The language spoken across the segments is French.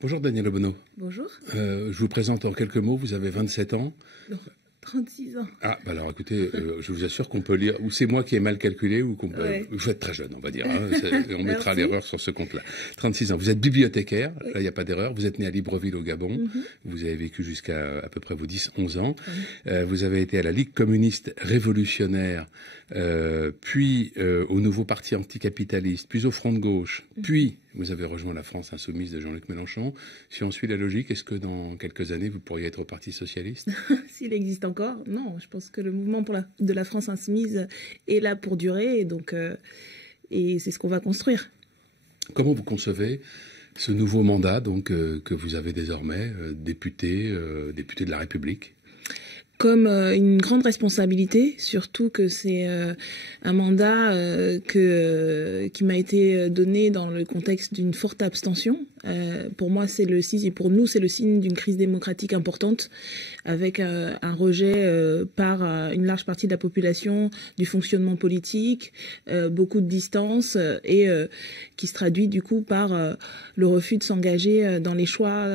Bonjour Daniel Obono. Bonjour. Je vous présente en quelques mots, vous avez 27 ans. Non, 36 ans. Ah, bah alors écoutez, je vous assure qu'on peut lire, ou c'est moi qui ai mal calculé, ou qu'on peut... Ouais. Vous êtes très jeune, on va dire. Hein, on mettra Merci. l'erreur sur ce compte-là. 36 ans. Vous êtes bibliothécaire, là il n'y a pas d'erreur. Vous êtes né à Libreville au Gabon. Vous avez vécu jusqu'à à peu près vos 10-11 ans. Vous avez été à la Ligue communiste révolutionnaire, puis au nouveau parti anticapitaliste, puis au Front de gauche, puis vous avez rejoint la France insoumise de Jean-Luc Mélenchon. Si on suit la logique, est-ce que dans quelques années, vous pourriez être au Parti socialiste? S'il existe encore, non. Je pense que le mouvement de la France insoumise est là pour durer, et c'est ce qu'on va construire. Comment vous concevez ce nouveau mandat que vous avez désormais, député de la République? Comme une grande responsabilité, surtout que c'est un mandat qui m'a été donné dans le contexte d'une forte abstention. Pour moi, c'est le signe, et pour nous, c'est le signe d'une crise démocratique importante, avec un rejet par une large partie de la population du fonctionnement politique, beaucoup de distance, et qui se traduit du coup par le refus de s'engager dans les choix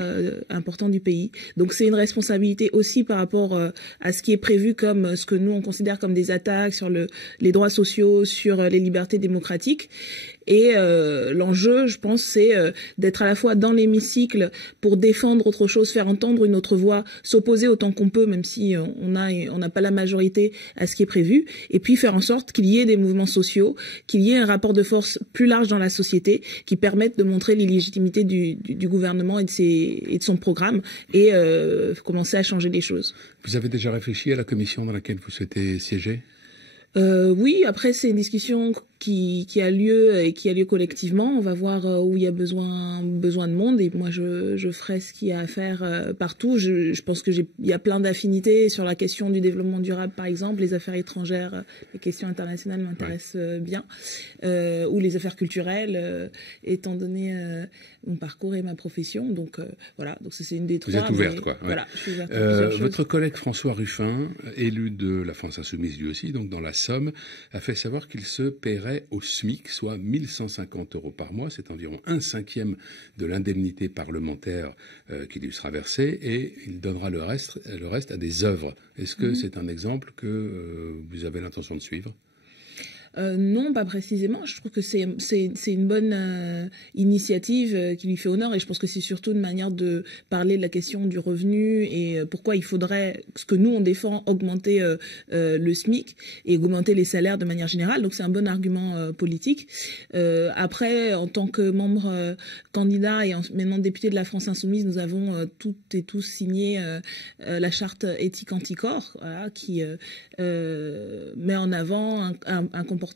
importants du pays. Donc c'est une responsabilité aussi par rapport à ce qui est prévu comme ce que nous on considère comme des attaques sur les droits sociaux, sur les libertés démocratiques. Et l'enjeu, je pense, c'est d'être à la fois dans l'hémicycle pour défendre autre chose, faire entendre une autre voix, s'opposer autant qu'on peut, même si on n'a pas la majorité à ce qui est prévu, et puis faire en sorte qu'il y ait des mouvements sociaux, qu'il y ait un rapport de force plus large dans la société, qui permette de montrer l'illégitimité du gouvernement et de son programme, et commencer à changer les choses. Vous avez déjà réfléchi à la commission dans laquelle vous souhaitez siéger? Oui, après c'est une discussion qui a lieu et qui a lieu collectivement. On va voir où il y a besoin de monde, et moi je ferai ce qu'il y a à faire partout. Je pense que il y a plein d'affinités sur la question du développement durable, par exemple, les affaires étrangères, les questions internationales m'intéressent bien, ou les affaires culturelles, étant donné mon parcours et ma profession. Donc voilà, donc c'est une des trois. Vous êtes ouverte, quoi. Ouais. Voilà, je suis ouverte à plusieurs choses. Votre collègue François Ruffin, élu de la France insoumise lui aussi, donc dans la Somme, a fait savoir qu'il se paierait au SMIC, soit 1 150 € par mois. C'est environ 1/5 de l'indemnité parlementaire qui lui sera versée, et il donnera le reste à des œuvres. Est-ce que c'est un exemple que vous avez l'intention de suivre? Non, pas précisément. Je trouve que c'est une bonne initiative qui lui fait honneur, et je pense que c'est surtout une manière de parler de la question du revenu et pourquoi il faudrait, ce que nous on défend, augmenter le SMIC et augmenter les salaires de manière générale. Donc c'est un bon argument politique. Après, en tant que membre candidat et maintenant député de la France insoumise, nous avons toutes et tous signé la charte éthique anticorps, voilà, qui met en avant un comportement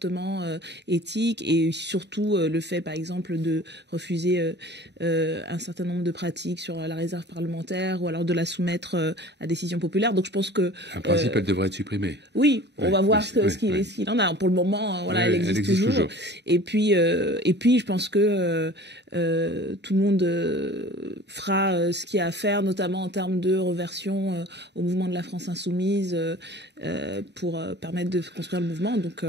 éthique, et surtout le fait, par exemple, de refuser un certain nombre de pratiques sur la réserve parlementaire, ou alors de la soumettre à décision populaire. Donc je pense que... Un principe, elle devrait être supprimée. Oui, on va voir ce qu'il en a. Pour le moment, voilà, elle existe toujours. Et puis je pense que tout le monde fera ce qu'il y a à faire, notamment en termes de reversion au mouvement de la France insoumise, pour permettre de construire le mouvement. Donc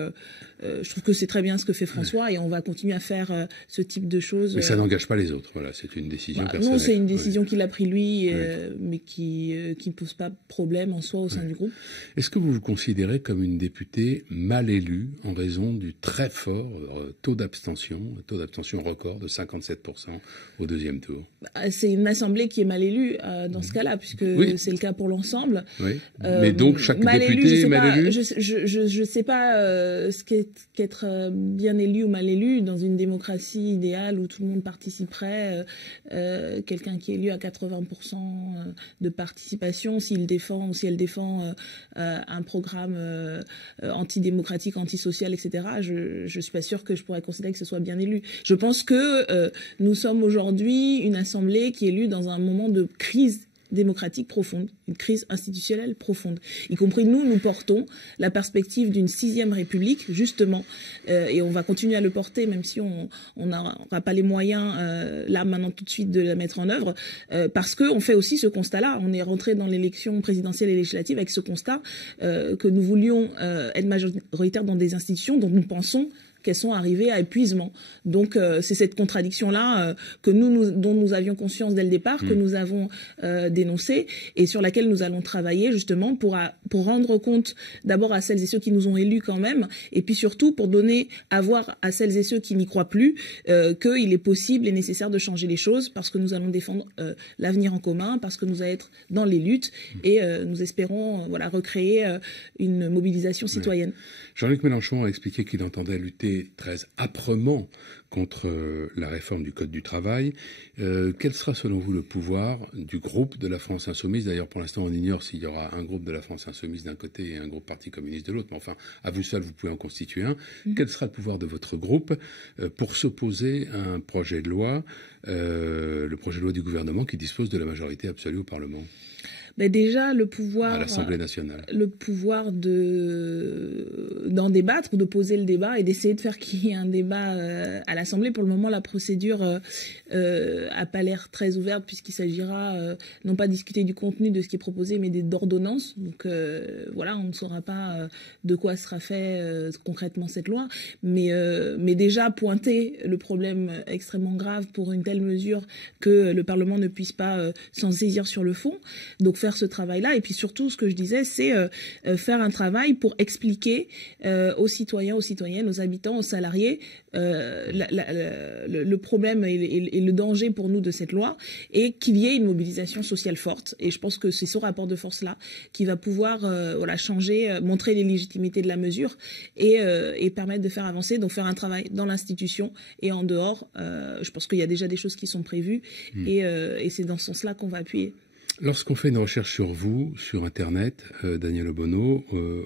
je trouve que c'est très bien ce que fait François, et on va continuer à faire ce type de choses. Mais ça n'engage pas les autres, voilà, c'est une décision personnelle. Non, c'est une décision qu'il a prise lui, mais qui ne pose pas problème en soi au sein du groupe. Est-ce que vous vous considérez comme une députée mal élue en raison du très fort taux d'abstention record de 57% au deuxième tour? C'est une assemblée qui est mal élue dans ce cas-là, puisque c'est le cas pour l'ensemble. Oui. Mais donc chaque député est mal élu? Je sais pas ce qu'être bien élu ou mal élu dans une démocratie idéale où tout le monde participerait. Quelqu'un qui est élu à 80% de participation, s'il défend ou si elle défend un programme antidémocratique, antisocial, etc., je suis pas sûre que je pourrais considérer que ce soit bien élu. Je pense que nous sommes aujourd'hui une assemblée qui est élue dans un moment de crise démocratique profonde, une crise institutionnelle profonde. Y compris nous portons la perspective d'une 6e République, justement, et on va continuer à le porter, même si on n'aura pas les moyens, là, maintenant, tout de suite, de la mettre en œuvre, parce qu'on fait aussi ce constat-là. On est rentré dans l'élection présidentielle et législative avec ce constat que nous voulions être majoritaires dans des institutions dont nous pensons qu'elles sont arrivées à épuisement. Donc c'est cette contradiction-là dont nous avions conscience dès le départ, que nous avons dénoncée et sur laquelle nous allons travailler justement pour rendre compte d'abord à celles et ceux qui nous ont élus quand même, et puis surtout pour donner à voir à celles et ceux qui n'y croient plus qu'il est possible et nécessaire de changer les choses, parce que nous allons défendre l'avenir en commun, parce que nous allons être dans les luttes et nous espérons recréer une mobilisation citoyenne. Ouais. Jean-Luc Mélenchon a expliqué qu'il entendait lutter très âprement contre la réforme du Code du travail. Quel sera selon vous le pouvoir du groupe de la France Insoumise? D'ailleurs, pour l'instant, on ignore s'il y aura un groupe de la France Insoumise d'un côté et un groupe Parti communiste de l'autre. Mais enfin, à vous seul, vous pouvez en constituer un. Quel sera le pouvoir de votre groupe pour s'opposer à un projet de loi, le projet de loi du gouvernement qui dispose de la majorité absolue au Parlement? Mais déjà, le pouvoir, à l'Assemblée nationale, le pouvoir d'en débattre, de poser le débat et d'essayer de faire qu'il y ait un débat à l'Assemblée. Pour le moment, la procédure a pas l'air très ouverte, puisqu'il s'agira non pas de discuter du contenu de ce qui est proposé, mais d'ordonnances. Donc voilà, on ne saura pas de quoi sera fait concrètement cette loi. Mais déjà pointer le problème extrêmement grave pour une telle mesure que le Parlement ne puisse pas s'en saisir sur le fond. Donc faire ce travail-là, et puis surtout, ce que je disais, c'est faire un travail pour expliquer aux citoyens, aux citoyennes, aux habitants, aux salariés le problème et le danger pour nous de cette loi, et qu'il y ait une mobilisation sociale forte. Et je pense que c'est ce rapport de force-là qui va pouvoir changer, montrer les légitimités de la mesure et permettre de faire avancer, donc faire un travail dans l'institution et en dehors. Je pense qu'il y a déjà des choses qui sont prévues et c'est dans ce sens-là qu'on va appuyer. Lorsqu'on fait une recherche sur vous, sur Internet, Daniel Obono,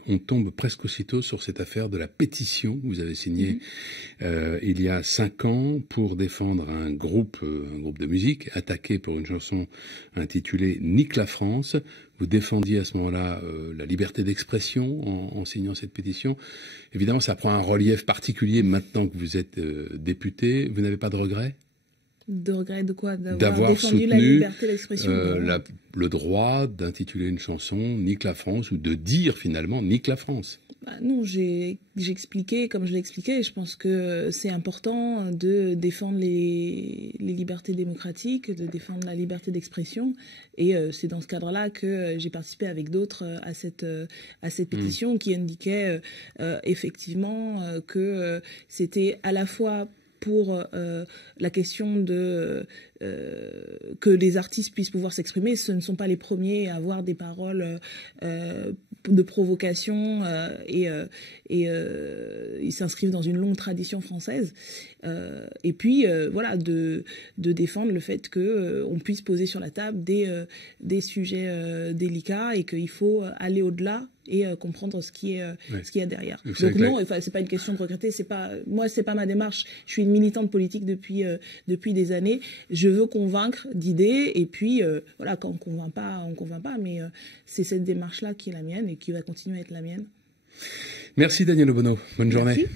on tombe presque aussitôt sur cette affaire de la pétition que vous avez signée il y a 5 ans pour défendre un groupe de musique attaqué pour une chanson intitulée « Nique la France ». Vous défendiez à ce moment-là la liberté d'expression en signant cette pétition. Évidemment, ça prend un relief particulier maintenant que vous êtes député. Vous n'avez pas de regrets ? De regret de quoi? D'avoir défendu soutenu la liberté d'expression. le droit d'intituler une chanson « Nique la France » ou de dire finalement « Nique la France ». Non, j'ai expliqué, comme je l'ai expliqué, je pense que c'est important de défendre les libertés démocratiques, de défendre la liberté d'expression, et c'est dans ce cadre-là que j'ai participé avec d'autres à cette pétition qui indiquait effectivement que c'était à la fois pour la question que les artistes puissent pouvoir s'exprimer. Ce ne sont pas les premiers à avoir des paroles de provocation et ils s'inscrivent dans une longue tradition française. Et puis de défendre le fait qu'on puisse poser sur la table des sujets délicats et qu'il faut aller au-delà et comprendre ce qu'il y a derrière. Donc non, c'est pas une question de regretter. C'est pas ma démarche. Je suis une militante politique depuis des années. Je veux convaincre d'idées, et puis quand on convainc pas, mais c'est cette démarche-là qui est la mienne et qui va continuer à être la mienne. Merci Daniel Obono. Bonne journée. Merci.